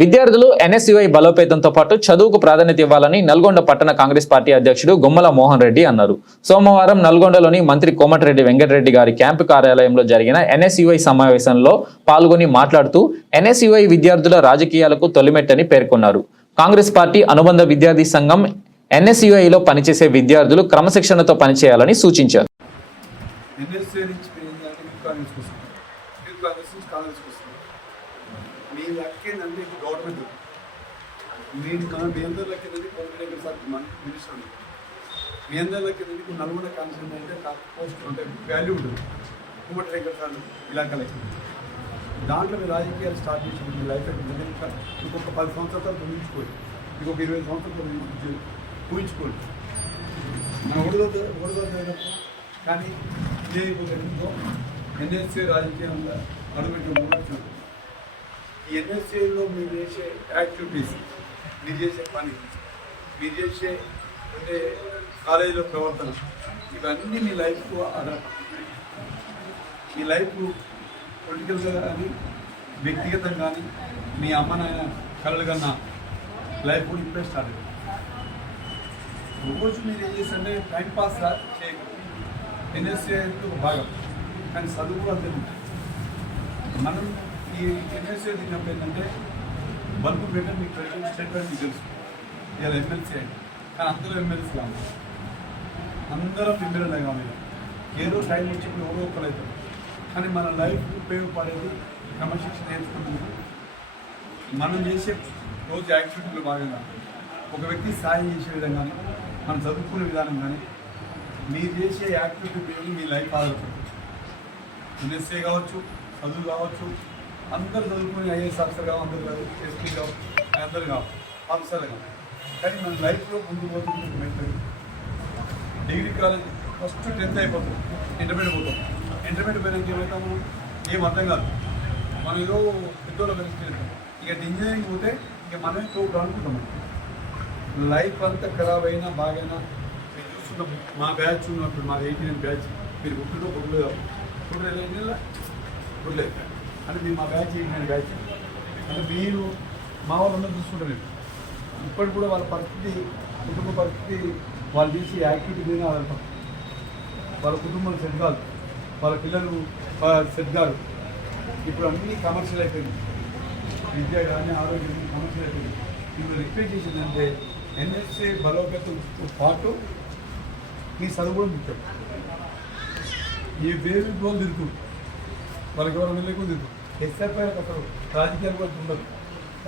విద్యార్థులు ఎన్ఎస్యుఐ బలోపేతంతో పాటు చదువుకు ప్రాధాన్యత ఇవ్వాలని నల్గొండ పట్టణ కాంగ్రెస్ పార్టీ అధ్యక్షుడు గుమ్మల మోహన్ రెడ్డి అన్నారు. సోమవారం నల్గొండలోని మంత్రి కోమటిరెడ్డి వెంకటరెడ్డి గారి క్యాంపు కార్యాలయంలో జరిగిన ఎన్ఎస్యుఐ సమావేశంలో పాల్గొని మాట్లాడుతూ ఎన్ఎస్యుఐ విద్యార్థుల రాజకీయాలకు తొలిమెట్టని పేర్కొన్నారు. కాంగ్రెస్ పార్టీ అనుబంధ విద్యార్థి సంఘం ఎన్ఎస్యుఐలో పనిచేసే విద్యార్థులు క్రమశిక్షణతో పనిచేయాలని సూచించారు. నేను కాంగ్రెస్కి ఇది గవర్నమెంట్ నేను మన మీ అందరి లక్ ఏంటంటే కోమటిరెడ్డి సార్ మన మినిస్టర్ మీ అందరి లక్ ఇప్పుడు నల్గొండ కాన్స్టిట్యూన్ అంటే పోస్ట్ అంటే వాల్యూ ఉంటుంది. కోమటిరెడ్డి సార్ ఇలాంటి దాంట్లో మీ రాజకీయాలు స్టార్ట్ చేసి మీ లైఫ్ ఏంటంటే ఇంకా ఇంకొక పది సంవత్సరాల తర్వాత ఊహించుకోండి. ఇంకొక ఇరవై సంవత్సరాలు తర్వాత ఊహించుకోండి. మన ఓడిపోతే ఓడిపోతే కానీ ఇదేపోతుందో ఎన్ఎస్ఏ రాజకీయంలో అడుగుపెట్టిన మూడు ఈ ఎన్ఎస్ఏలో మీరు చేసే యాక్టివిటీస్ మీరు చేసే పని మీరు చేసే అంటే కాలేజీలో ప్రవర్తన ఇవన్నీ మీ లైఫ్ ఆధారం. మీ లైఫ్ పొలిటికల్గా కానీ వ్యక్తిగతం కానీ మీ అమ్మ నాయన కళలు కన్నా లైఫ్ కూడా ఇప్పుడే స్టార్ట్ అయింది రోజు మీరు ఏం చేస్తే టైం పాస్ చేయకూడదు ఎన్ఎస్ఏ ఒక భాగం కానీ చదువు కూడా అంతే ఉంటుంది. మనం ఈ ఎన్ఎస్ఏ తిన్నప్పుడు ఏంటంటే బల్బు బెటర్ మీకు ప్రెసిడెంట్ స్టేట్మెంట్ మీకు తెలుసు. ఇలా ఎమ్మెల్సీ అయింది కానీ అందరూ ఎమ్మెల్సీ కావాలి అందరం ఎమ్మెల్యేలే కావాలి ఏదో టైం వచ్చి ఎవరో ఒకరు అవుతారు. కానీ మన లైఫ్ ఉపయోగపడేది క్రమశిక్షణ నేర్చుకుంటుంది. మనం చేసే రోజు యాక్టివిటీలో భాగంగా ఒక వ్యక్తి సాయం చేసే విధంగా మనం చదువుకునే విధానం కానీ మీరు చేసే యాక్టివిటీ ఉపయోగం మీ లైఫ్ ఆధారపడుతుంది. ఎన్ఎస్ఏ కావచ్చు చదువు కావచ్చు అందరు చదువుకుని ఐఏఎస్ ఆఫీసర్ కావాలి అందరు కాదు ఎస్పీ కావచ్చు అందరు కావాలి ఆఫీసర్లు కావు. కానీ మన లైఫ్లో ముందు పోతుంది mental. Degree college first tenth అయిపోతుంది. ఇంటర్మీడియట్ పోతాం. ఇంటర్మీడియట్ పోయినాక ఏమవుతాము ఏం అర్థం కాదు. మనం ఏదో పెద్దోళ్ళ కలిసి వెళ్తాం ఇక ఇంజనీరింగ్ పోతే ఇక మనమే చూడు అనుకుంటాం. లైఫ్ అంతా ఖరాబ్ అయినా బాగైనా మీరు చూస్తున్నాం మా బ్యాచ్ ఉన్నప్పుడు మా ఎయిటీ నైన్ బ్యాచ్ మీరు గుడ్డులో గుడ్లు గుడ్లు వెళ్ళిన గుడ్లేదు అంటే మీరు మా బ్యాచ్ చేయండి బ్యాచ్. అంటే మీరు మా వాళ్ళందరూ చూసుకుంటారు మీరు. ఇప్పటికి కూడా వాళ్ళ పరిస్థితి కుటుంబ పరిస్థితి వాళ్ళు చేసే యాక్టివిటీ మీద ఆధారపడతారు. వాళ్ళ కుటుంబం సెట్ కాదు. వాళ్ళ పిల్లలు సెట్ కాదు. ఇప్పుడు అన్నీ కమర్షియల్ అయిపోయింది. విద్య కానీ ఆరోగ్యం కమర్షియల్ అయిపోయింది. ఇప్పుడు రిక్వెస్ట్ చేసిందంటే ఎన్ఎస్ఏ బలోపేతంతో పాటు మీ చదువు కూడా ముఖ్యం. ఈ వేరు గోల్ తిరుగుతుంది. వాళ్ళకి ఎవరైనా లేకుండా ఎస్ఆర్ పైన అసలు రాజకీయాలు కూడా ఉండదు